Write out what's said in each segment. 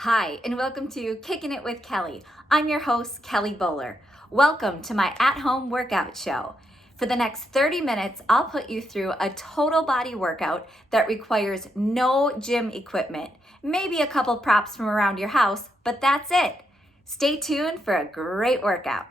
Hi, and welcome to Kickin' It with Kelly. I'm your host, Kelly Bowler. Welcome to my at-home workout show. For the next 30 minutes, I'll put you through a total body workout that requires no gym equipment, maybe a couple props from around your house, but that's it. Stay tuned for a great workout.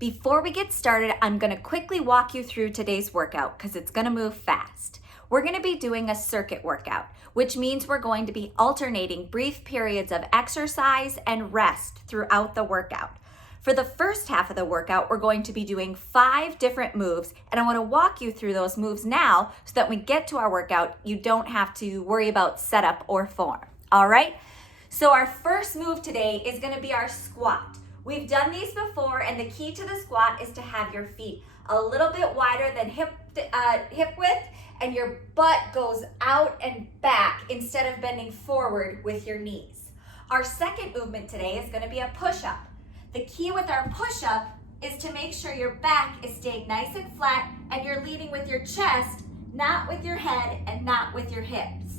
Before we get started, I'm going to quickly walk you through today's workout because it's going to move fast. We're going to be doing a circuit workout, which means we're going to be alternating brief periods of exercise and rest throughout the workout. For the first half of the workout, we're going to be doing 5 different moves, and I want to walk you through those moves now so that when we get to our workout, you don't have to worry about setup or form. All right? So our first move today is going to be our squat. We've done these before, and the key to the squat is to have your feet a little bit wider than hip width, and your butt goes out and back instead of bending forward with your knees. Our second movement today is going to be a push-up. The key with our push-up is to make sure your back is staying nice and flat, and you're leading with your chest, not with your head and not with your hips.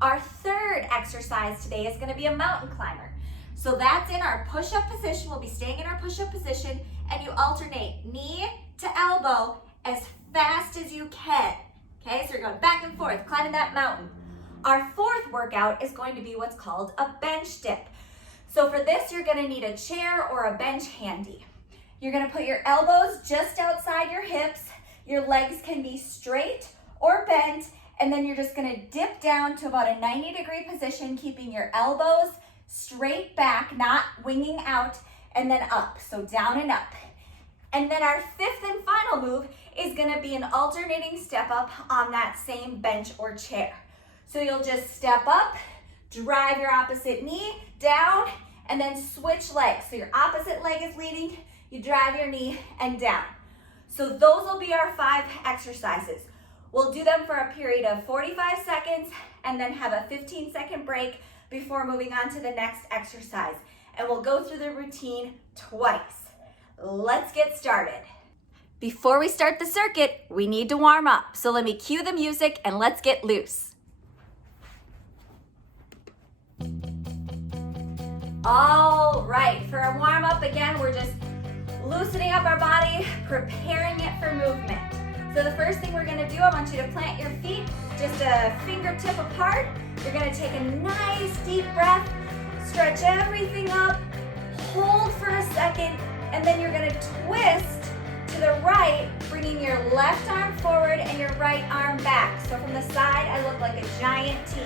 Our third exercise today is going to be a mountain climber. So that's in our push-up position. We'll be staying in our push-up position, and you alternate knee to elbow as fast as you can. Okay, so you're going back and forth, climbing that mountain. Our fourth workout is going to be what's called a bench dip. So for this, you're going to need a chair or a bench handy. You're going to put your elbows just outside your hips. Your legs can be straight or bent, and then you're just going to dip down to about a 90-degree position, keeping your elbows straight back, not winging out, and then up, so down and up. And then our fifth and final move is gonna be an alternating step up on that same bench or chair. So you'll just step up, drive your opposite knee down, and then switch legs. So your opposite leg is leading, you drive your knee and down. So those will be our 5 exercises. We'll do them for a period of 45 seconds and then have a 15-second break before moving on to the next exercise. And we'll go through the routine twice. Let's get started. Before we start the circuit, we need to warm up. So let me cue the music and let's get loose. All right, for a warm up again, we're just loosening up our body, preparing it for movement. So the first thing we're gonna do, I want you to plant your feet just a fingertip apart. You're gonna take a nice deep breath, stretch everything up, hold for a second, and then you're gonna twist to the right, bringing your left arm forward and your right arm back. So from the side, I look like a giant T.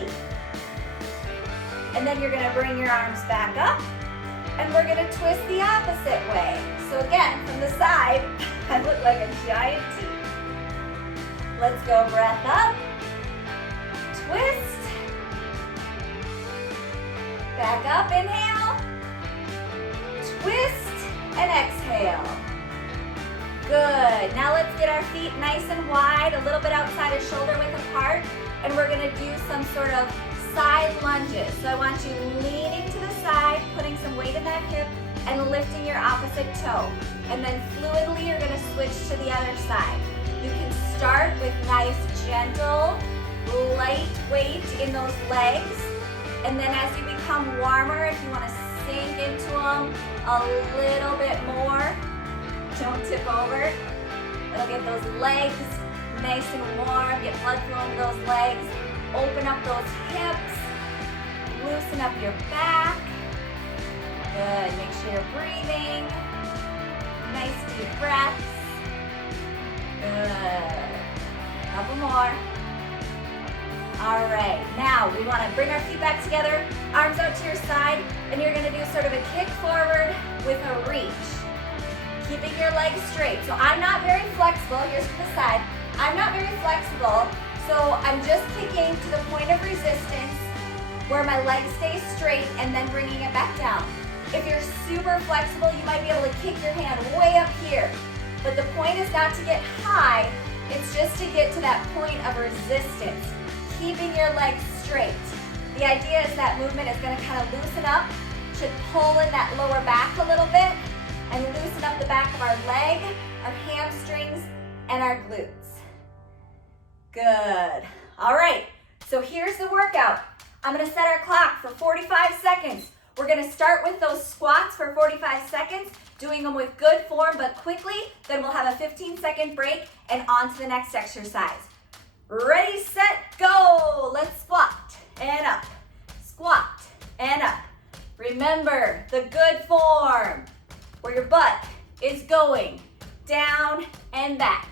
And then you're gonna bring your arms back up, and we're gonna twist the opposite way. So again, from the side, I look like a giant T. Let's go, breath up, twist, back up, inhale, twist, and exhale. Good, now let's get our feet nice and wide, a little bit outside of shoulder width apart, and we're gonna do some sort of side lunges. So I want you leaning to the side, putting some weight in that hip, and lifting your opposite toe. And then fluidly, you're gonna switch to the other side. You can start with nice, gentle, light weight in those legs. And then as you become warmer, if you want to sink into them a little bit more, don't tip over. It'll get those legs nice and warm, get blood flowing to those legs. Open up those hips, loosen up your back. Good, make sure you're breathing. Nice deep breaths. Good. Couple more. All right, now we want to bring our feet back together, arms out to your side, and you're going to do sort of a kick forward with a reach. Keeping your legs straight. So I'm not very flexible. Here's to the side. I'm not very flexible, so I'm just kicking to the point of resistance where my legs stay straight and then bringing it back down. If you're super flexible, you might be able to kick your hand way up here. But the point is not to get high, it's just to get to that point of resistance, keeping your legs straight. The idea is that movement is going to kind of loosen up, should pull in that lower back a little bit, and loosen up the back of our leg, our hamstrings, and our glutes. Good. All right, so here's the workout. I'm going to set our clock for 45 seconds. We're going to start with those squats for 45 seconds, doing them with good form but quickly. Then we'll have a 15-second break and on to the next exercise. Ready, set, go. Let's squat and up, squat and up. Remember the good form where your butt is going down and back.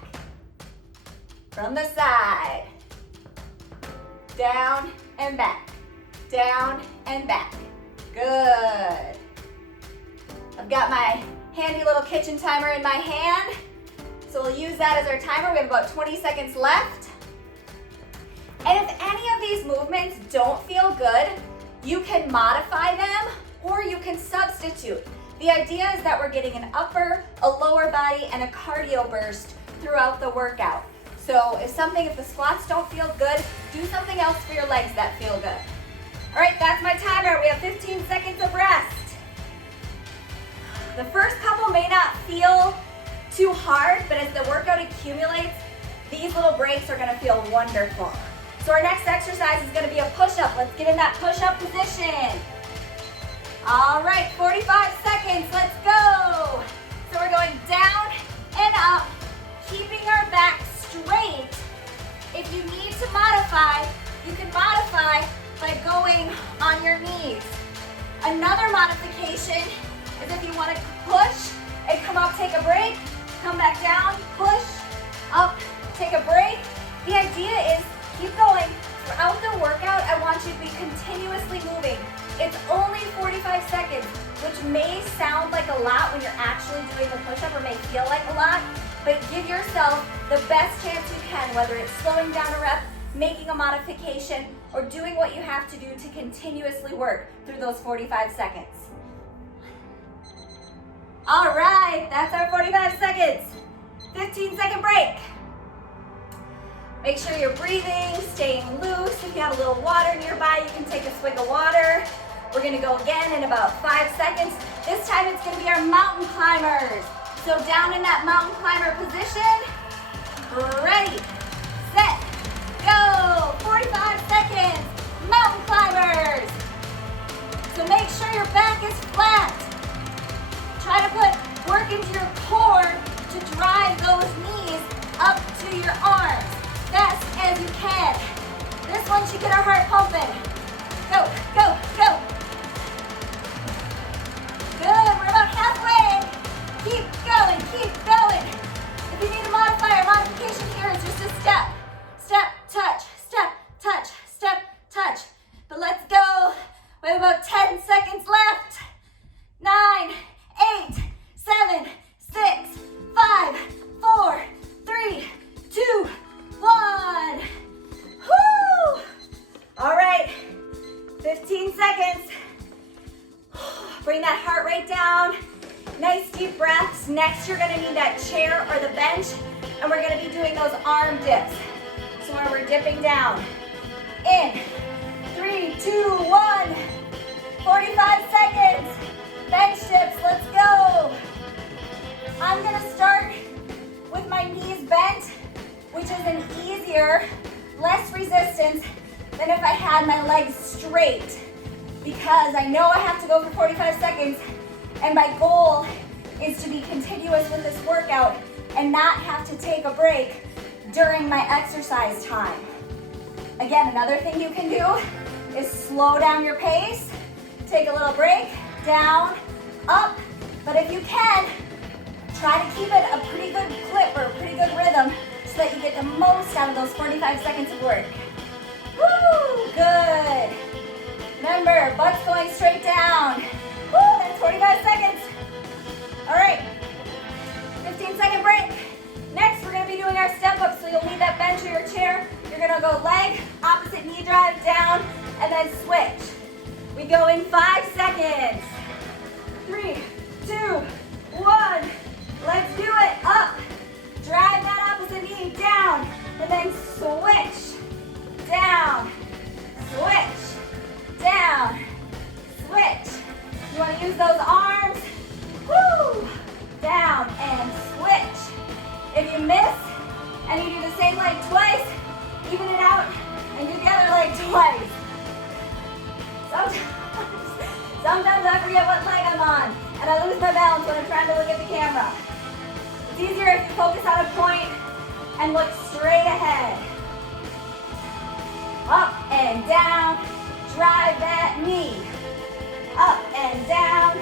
From the side, down and back, down and back. Good. I've got my handy little kitchen timer in my hand, so we'll use that as our timer. We have about 20 seconds left. And if any of these movements don't feel good, you can modify them or you can substitute. The idea is that we're getting an upper, a lower body, and a cardio burst throughout the workout. So if the squats don't feel good, do something else for your legs that feel good. All right, that's my timer. We have 15 seconds of rest. The first couple may not feel too hard, but as the workout accumulates, these little breaks are gonna feel wonderful. So our next exercise is gonna be a push-up. Let's get in that push-up position. All right, 45 seconds, let's go. So we're going down and up, keeping our back straight. If you need to modify, you can modify by going on your knees. Another modification is if you want to push and come up, take a break, come back down, push, up, take a break. The idea is keep going. Throughout the workout, I want you to be continuously moving. It's only 45 seconds, which may sound like a lot when you're actually doing the push-up or may feel like a lot, but give yourself the best chance you can, whether it's slowing down a rep, making a modification, or doing what you have to do to continuously work through those 45 seconds. All right, that's our 45 seconds. 15-second break. Make sure you're breathing, staying loose. If you have a little water nearby, you can take a swig of water. We're gonna go again in about 5 seconds. This time it's gonna be our mountain climbers. So down in that mountain climber position, ready, set, go. 45 seconds, mountain climbers. So make sure your back is flat. Try to put work into your core to drive those knees up to your arms, fast as you can. This one should get our heart pumping. Go, go, go. Good, we're about halfway. Keep going, keep going. If you need a modifier, modification here is just a step. Step, touch, step, touch, step, touch. But let's go. We have about 10 seconds left. 9, 8, 7, 6, 5, 4, 3, 2, 1. Whoo! All right, 15 seconds. Bring that heart rate down. Nice deep breaths. Next, you're gonna need that chair or the bench, and we're gonna be doing those arm dips. So where we're dipping down. In, 3, 2, 1. 45 seconds. Bench dips, let's go. I'm gonna start with my knees bent, which is an easier, less resistance than if I had my legs straight, because I know I have to go for 45 seconds, and my goal is to be continuous with this workout and not have to take a break during my exercise time. Again, another thing you can do is slow down your pace, take a little break, down, up, but if you can, try to keep it a pretty good clip or a pretty good rhythm so that you get the most out of those 45 seconds of work. Woo, good. Remember, butt's going straight down. Woo, that's 45 seconds. All right, 15-second break. Next, we're gonna be doing our step up, so you'll need that bench or your chair. You're gonna go leg, opposite knee drive, down, and and then switch. We go in 5 seconds. 3, 2, 1. Let's do it. Up. Drive that opposite knee down, and then switch. Down. Switch. Down. Switch. You want to use those arms. Woo. Down and switch. If you miss and you do the same leg twice, even it out and do the other leg twice. Sometimes I forget what leg I'm on and I lose my balance when I'm trying to look at the camera. It's easier if you focus on a point and look straight ahead. Up and down, drive that knee. Up and down,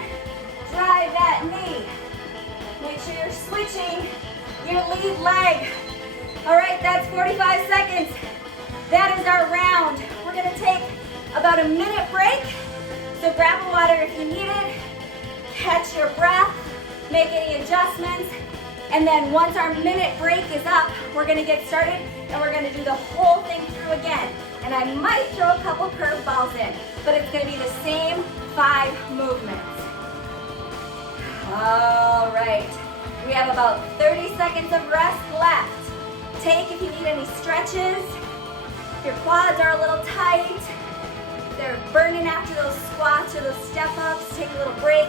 drive that knee. Make sure you're switching your lead leg. All right, that's 45 seconds. That is our round. We're gonna take about a minute break. So grab a water if you need it. Catch your breath, make any adjustments. And then once our minute break is up, we're gonna get started and we're gonna do the whole thing through again. And I might throw a couple curveballs in, but it's gonna be the same 5 movements. All right, we have about 30 seconds of rest left. Take if you need any stretches. If your quads are a little tight, they're burning after those squats or those step-ups, take a little break,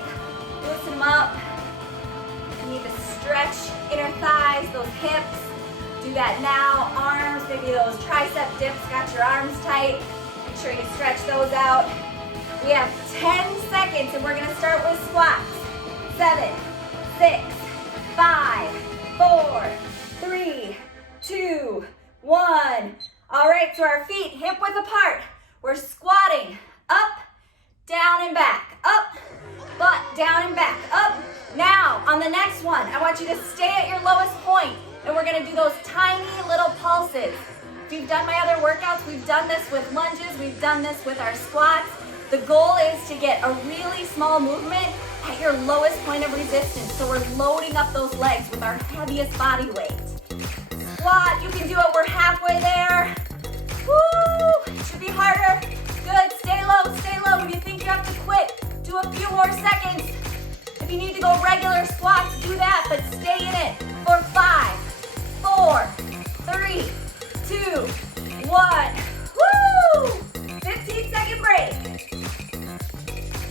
loosen them up. You need to stretch inner thighs, those hips. Do that now. Arms, maybe those tricep dips, got your arms tight. Make sure you stretch those out. We have 10 seconds and we're gonna start with squats. 7, 6, 5, 4, 3, 2, 1. All right, so our feet hip width apart. We're squatting up, down and back, up, butt, down and back, up. Now, on the next one, I want you to stay at your lowest point, and we're gonna do those tiny little pulses. If you've done my other workouts, we've done this with lunges, we've done this with our squats. The goal is to get a really small movement at your lowest point of resistance, so we're loading up those legs with our heaviest body weight. Squat, you can do it, we're halfway there. Woo! Should be harder. Good, stay low, stay low. If you think you have to quit, do a few more seconds. If you need to go regular squats, do that, but stay in it for 5, 4, 3, 2, 1. Woo! 15-second break.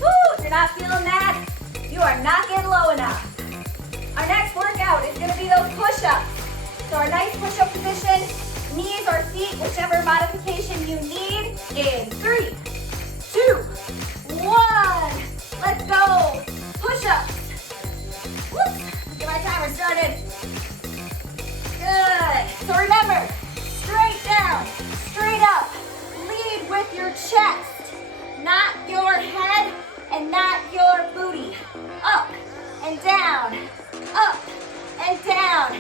Woo! If you're not feeling that, you are not getting low enough. Our next workout is gonna be those push-ups. So our nice push-up position, knees or feet, whichever modification you need, in 3, 2, 1. Let's go. Push-ups. Whoops. Get my timer started. Good. So remember, straight down, straight up. Lead with your chest, not your head and not your booty. Up and down, up and down.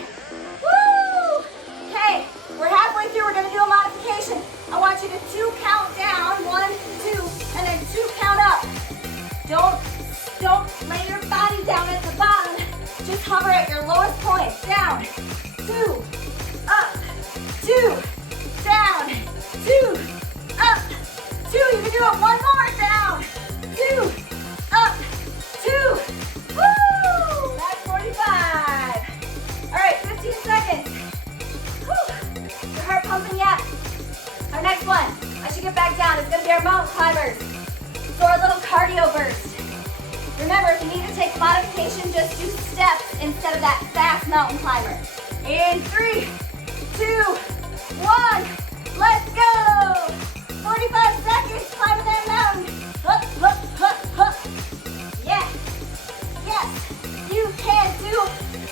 Woo! Okay, we're halfway through. We're gonna do a modification. I want you to 2 count down, 1, 2, and then 2 count up. Don't lay your body down at the bottom. Just hover at your lowest point. Down, 2, up, 2, down, 2, up, 2. You can do it one more. Down, 2, up, 2. Woo! That's 45. All right, 15 seconds. Whew. Your heart pumping yet? Our next one, as you get back down, is gonna be our mountain climbers. So our little cardio burst. Remember, if you need to take modification, just do steps instead of that fast mountain climber. In 3, 2, 1, let's go! 45 seconds climbing that mountain. Hup, hup, hup, hup. Yes, yes, you can do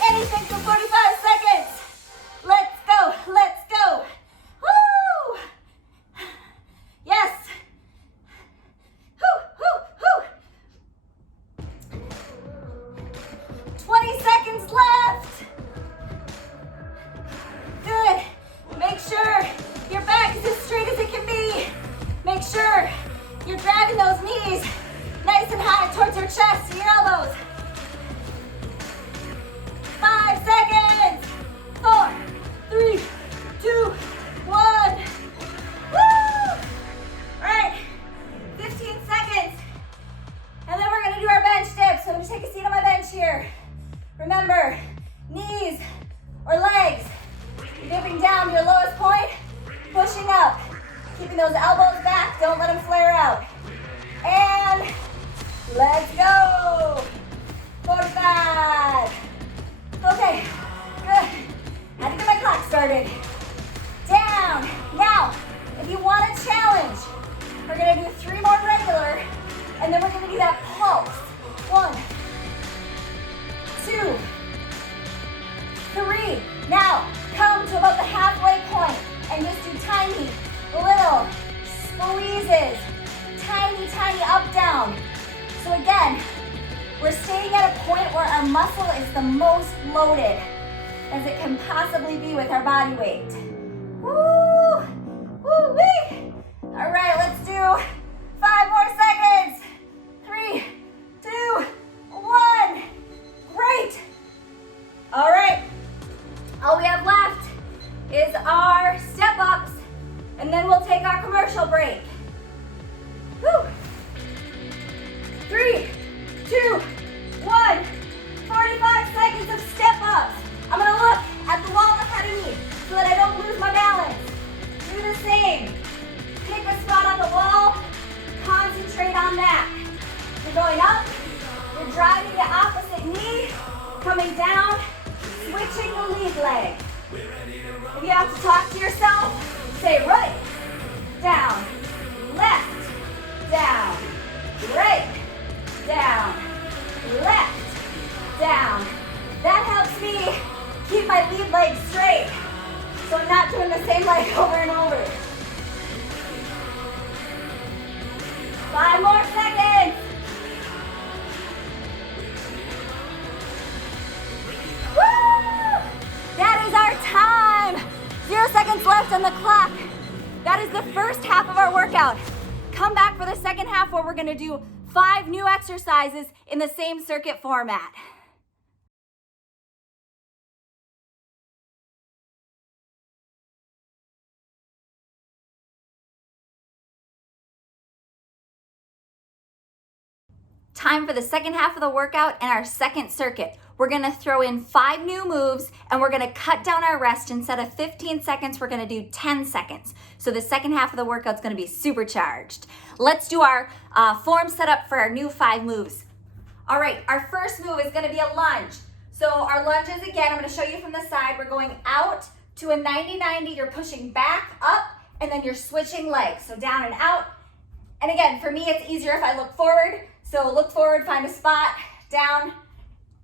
anything for 45 seconds. Let's go, let's go. Woo! Yes. Whoo, whoo, whoo. 20 seconds left. Good. down to your lowest point, pushing up. Keeping those elbows back, don't let them flare out. And let's go. 45. Okay, good. Had to get my clock started. Down. Now, if you want a challenge, we're gonna do 3 more regular, and then we're gonna do that pulse. 1, 2, 3. Now, come to about the halfway point and just do tiny, little squeezes. Tiny, tiny up, down. So again, we're staying at a point where our muscle is the most loaded as it can possibly be with our body weight. Woo! Woo-wee! All right, let's do 5 more seconds. 3, 2, 1. Great. All right, all we have left is our step-ups, and then we'll take our commercial break. Woo! 3, 2, 1. 45 seconds of step-ups. I'm gonna look at the wall ahead of me so that I don't lose my balance. Do the same. Pick a spot on the wall, concentrate on that. You're going up, you're driving the opposite knee, coming down, switching the lead leg. If you have to talk to yourself, say right, down, left, down, right, down, left, down. That helps me keep my lead leg straight, so I'm not doing the same leg over and over. 5 more seconds. Woo! That is our time. 0 seconds left on the clock. That is the first half of our workout. Come back for the second half where we're gonna do 5 new exercises in the same circuit format. Time for the second half of the workout and our second circuit. We're gonna throw in 5 new moves and we're gonna cut down our rest. Instead of 15 seconds, we're gonna do 10 seconds. So the second half of the workout's gonna be supercharged. Let's do our form setup for our new 5 moves. All right, our first move is gonna be a lunge. So our lunges, again, I'm gonna show you from the side. We're going out to a 90-90. You're pushing back, up, and then you're switching legs. So down and out. And again, for me, it's easier if I look forward. So look forward, find a spot, down,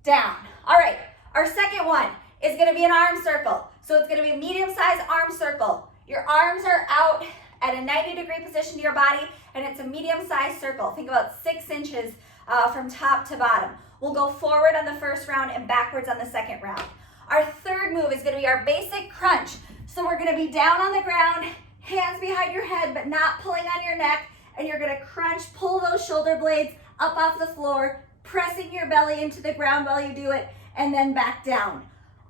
down. All right, our second one is gonna be an arm circle. So it's gonna be a medium-sized arm circle. Your arms are out at a 90-degree position to your body, and it's a medium-sized circle. Think about 6 inches from top to bottom. We'll go forward on the first round and backwards on the second round. Our third move is gonna be our basic crunch. So we're gonna be down on the ground, hands behind your head, but not pulling on your neck, and you're gonna crunch, pull those shoulder blades up off the floor, pressing your belly into the ground while you do it, and then back down.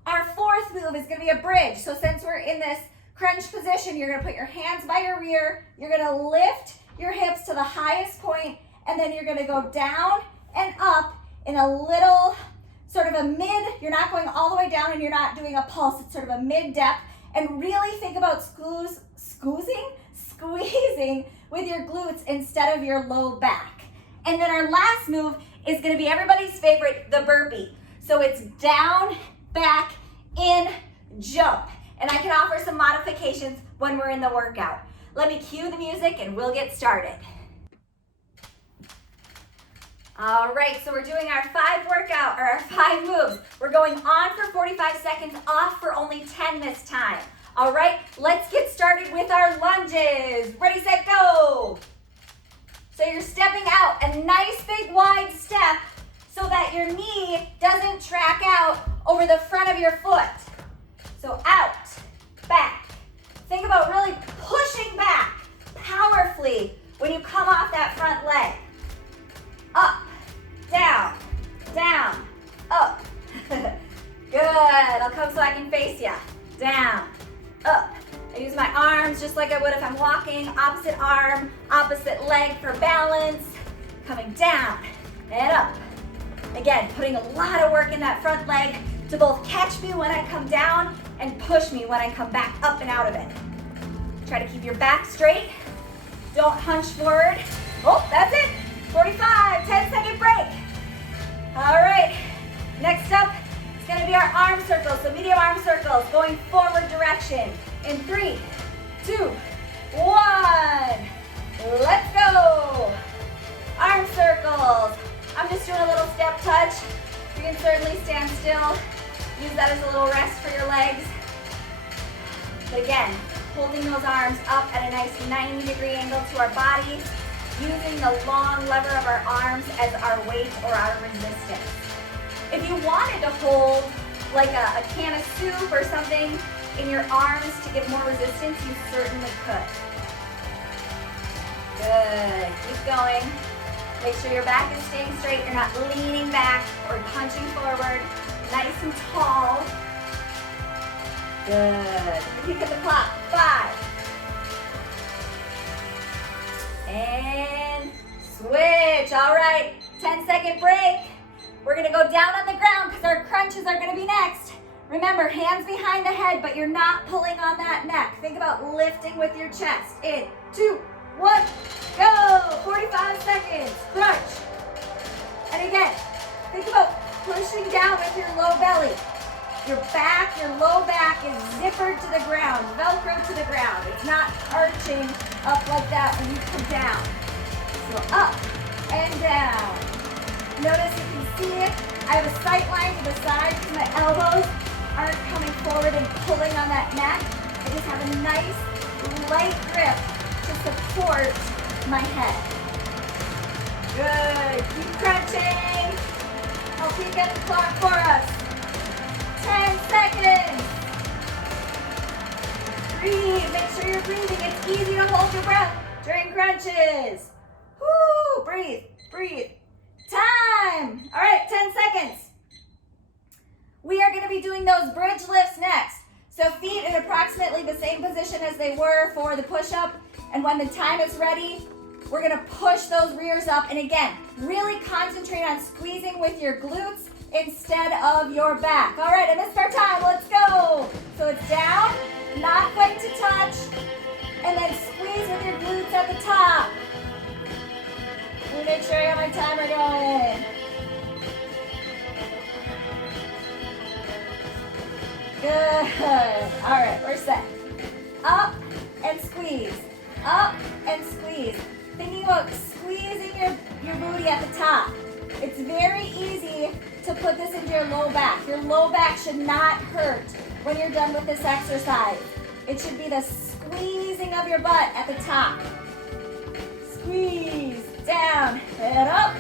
Our fourth move is gonna be a bridge. So since we're in this crunch position, you're gonna put your hands by your rear, you're gonna lift your hips to the highest point, and then you're gonna go down and up in a little, sort of a mid, you're not going all the way down and you're not doing a pulse, it's sort of a mid-depth, and really think about squeezing with your glutes instead of your low back. And then our last move is gonna be everybody's favorite, the burpee. So it's down, back, in, jump. And I can offer some modifications when we're in the workout. Let me cue the music and we'll get started. All right, so we're doing our 5 moves. We're going on for 45 seconds, off for only 10 this time. All right, let's get started with our lunges. Ready, set, go. So you're stepping out, a nice big wide step so that your knee doesn't track out over the front of your foot. So out, back. Think about really pushing back powerfully when you come off that front leg. Up, down, down, up. Good, I'll come so I can face you. Down, up. I use my arms just like I would if I'm walking. Opposite arm, opposite leg for balance. Coming down and up. Again, putting a lot of work in that front leg to both catch me when I come down and push me when I come back up and out of it. Try to keep your back straight. Don't hunch forward. Oh, that's it. 45, 10-second break. All right, next up, it's gonna be our arm circles, so medium arm circles, going forward direction. In 3, 2, 1. Let's go. Arm circles. I'm just doing a little step touch. You can certainly stand still. Use that as a little rest for your legs. But again, holding those arms up at a nice 90-degree angle to our body, using the long lever of our arms as our weight or our resistance. If you wanted to hold like a can of soup or something in your arms to give more resistance, you certainly could. Good, keep going. Make sure your back is staying straight. You're not leaning back or punching forward. Nice and tall. Good. Peek at the clock. 5. And switch. All right, 10-second break. We're gonna go down on the ground because our crunches are gonna be next. Remember, hands behind the head, but you're not pulling on that neck. Think about lifting with your chest. In 2, 1, go. 45 seconds, crunch. And again, think about pushing down with your low belly. Your back, your low back is zippered to the ground, Velcro to the ground. It's not arching up like that when you come down. So up and down. Notice you can see it. I have a sight line to the side because my elbows aren't coming forward and pulling on that neck. I just have a nice, light grip to support my head. Good, keep crunching. I'll peek at the clock for us. 10 seconds. Breathe, make sure you're breathing. It's easy to hold your breath during crunches. Woo, breathe, breathe. Time. All right, 10 seconds. We are gonna be doing those bridge lifts next. So feet in approximately the same position as they were for the push-up. And when the time is ready, we're gonna push those rears up. And again, really concentrate on squeezing with your glutes instead of your back. All right, I missed our time, let's go. So it's down, not quick to touch, and then squeeze with your glutes at the top. Let me make sure I got my timer going. Good, all right, we're set. Up and squeeze, up and squeeze. Thinking about squeezing your booty at the top. It's very easy to put this into your low back. Your low back should not hurt when you're done with this exercise. It should be the squeezing of your butt at the top. Squeeze, down and up.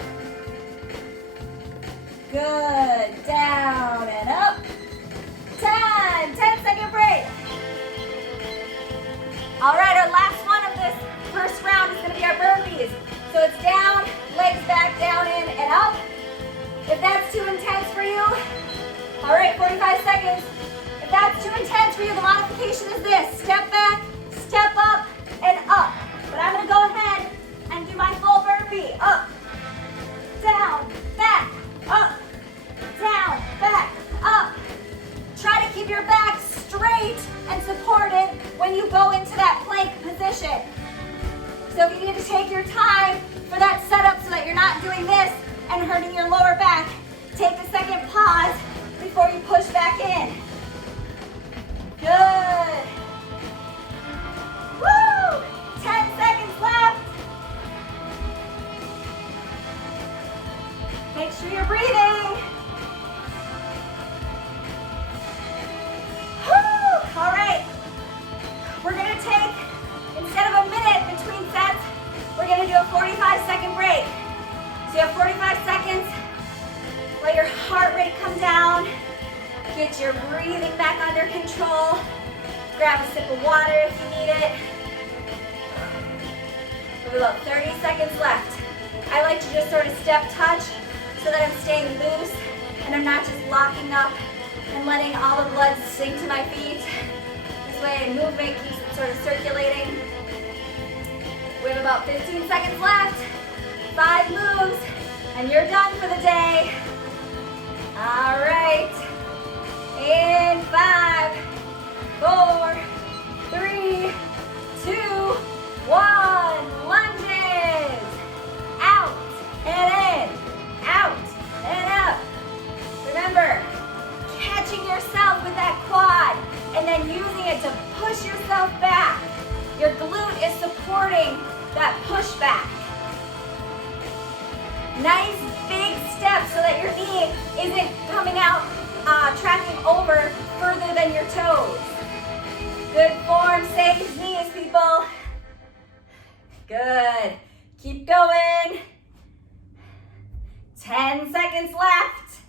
Good, down and up. Time, 10-second break. All right, our last one of this first round is gonna be our burpees. So it's down, legs back, down, in, and up. If that's too intense for you, all right, 45 seconds. If that's too intense for you, the modification is this. Step back, step up, and up. But I'm gonna go ahead and do my full burpee. Up, down, back, up, down, back, up. Try to keep your back straight and supported when you go into that plank position. So if you need to take your time for that setup so that you're not doing this and hurting your lower back, take a second pause before you push back in. Good. Woo! 10 seconds left. Make sure you're breathing. Woo! All right. We're gonna take, instead of a minute between sets, we're gonna do a 45-second break. So you have 45 seconds. Let your heart rate come down. Get your breathing back under control. Grab a sip of water if you need it. We have about 30 seconds left. I like to just sort of step touch so that I'm staying loose and I'm not just locking up and letting all the blood sink to my feet. This way movement keeps it sort of circulating. We have about 15 seconds left. 5 moves and you're done for the day. All right. In 5, 4, 3, 2, 1. Lunges. Out and in. Out and up. Remember, catching yourself with that quad and then using it to push yourself back. Your glute is supporting that push back. Nice big steps so that your knee isn't coming out, tracking over further than your toes. Good form, saves knees, people. Good. Keep going. 10 seconds left.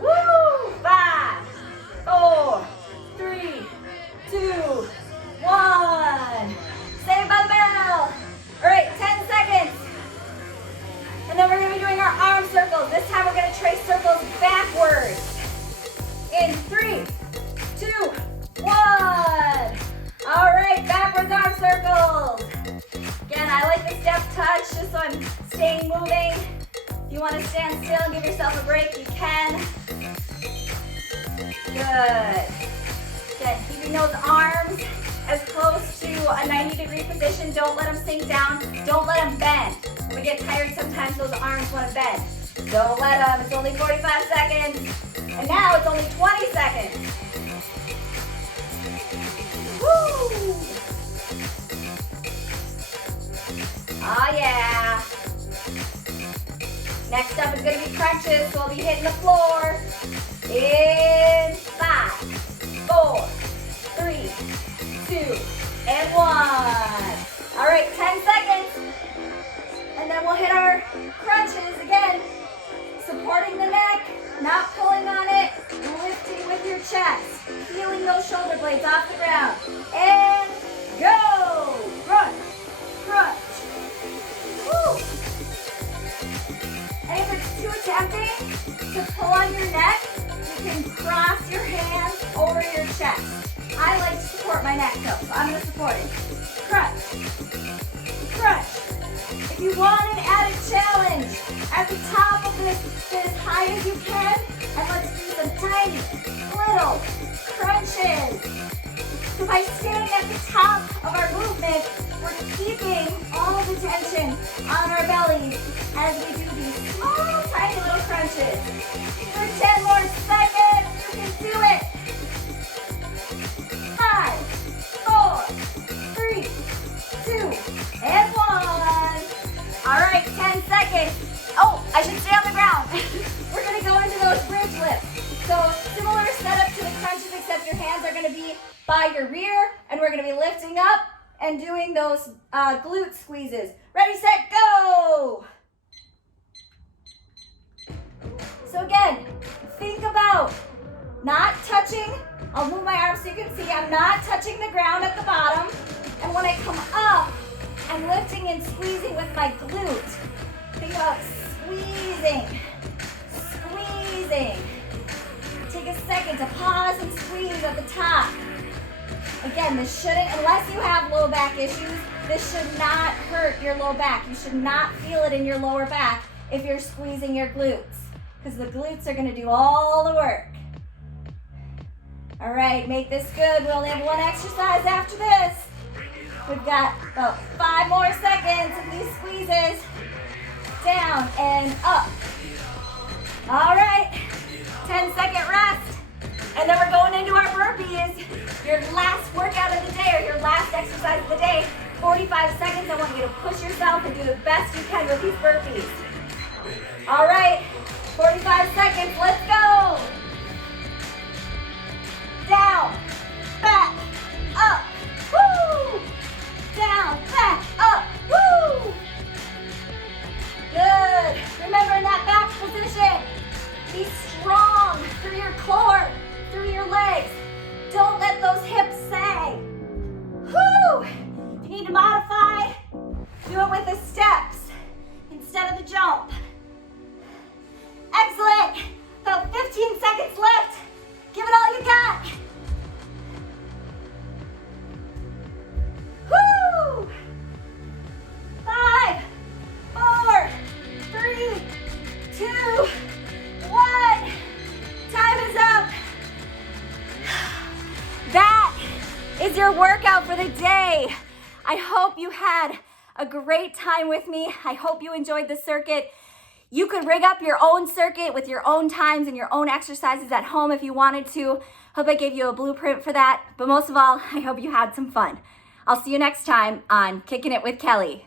Woo! 5, 4, 3, 2, 1. Saved by the bell. All right, 10 seconds. And then we're going to be doing our arm circles. This time we're going to trace circles backwards. In 3, 2, 1. All right, backwards arm circles. Again, I like the step touch just so I'm staying moving. If you want to stand still and give yourself a break, you can. Good. Again, keeping those arms as close to a 90-degree position. Don't let them sink down. Don't let them bend. When we get tired, sometimes those arms want to bend. Don't let them. It's only 45 seconds. And now it's only 20 seconds. Woo! Oh yeah. Next up is going to be crunches, so we'll be hitting the floor. In 5, 4, 3, 2, and 1. All right, 10 seconds. And then we'll hit our crunches again. Supporting the neck, not pulling on it, lifting with your chest. Feeling those shoulder blades off the ground. And go! Crunch, crunch. Woo! And if it's too tempting to pull on your neck, you can cross your hands over your chest. I like to support my neck though, so I'm going to support it. Crunch, crunch. If you want an added challenge, at the top of this, get as high as you can, and let's do some tiny, little crunches. So by staying at the top of our movement, we're keeping all the tension on our bellies as we do these small, tiny little crunches. For 10 more seconds, you can do it. 5, 4, 3, 2, and 1. All right, 10 seconds. Oh, I should stay on the ground. We're gonna go into those bridge lifts. So similar setup to the crunches, except your hands are gonna be by your rear, and we're gonna be lifting up and doing those glute squeezes. Ready, set, go! So again, think about not touching. I'll move my arms so you can see I'm not touching the ground at the bottom. And when I come up, I'm lifting and squeezing with my glute. Think about squeezing, squeezing. Take a second to pause and squeeze at the top. Again, this shouldn't, unless you have low back issues, this should not hurt your low back. You should not feel it in your lower back if you're squeezing your glutes, because the glutes are gonna do all the work. All right, make this good. We only have one exercise after this. We've got about 5 more seconds of these squeezes. Down and up. All right, 10-second rest. And then we're going into our burpees. Your last workout of the day or your last exercise of the day. 45 seconds, I want you to push yourself and do the best you can with these burpees. All right, 45 seconds, let's go. Down, back, up, woo! Down, back, up, woo! Good. Remember in that back position, be strong through your core, through your legs. Don't let those hips sag. Woo! If you need to modify, do it with the steps instead of the jump. Excellent. About 15 seconds your workout for the day. I hope you had a great time with me. I hope you enjoyed the circuit. You could rig up your own circuit with your own times and your own exercises at home if you wanted to. Hope I gave you a blueprint for that. But most of all, I hope you had some fun. I'll see you next time on Kicking It with Kelly.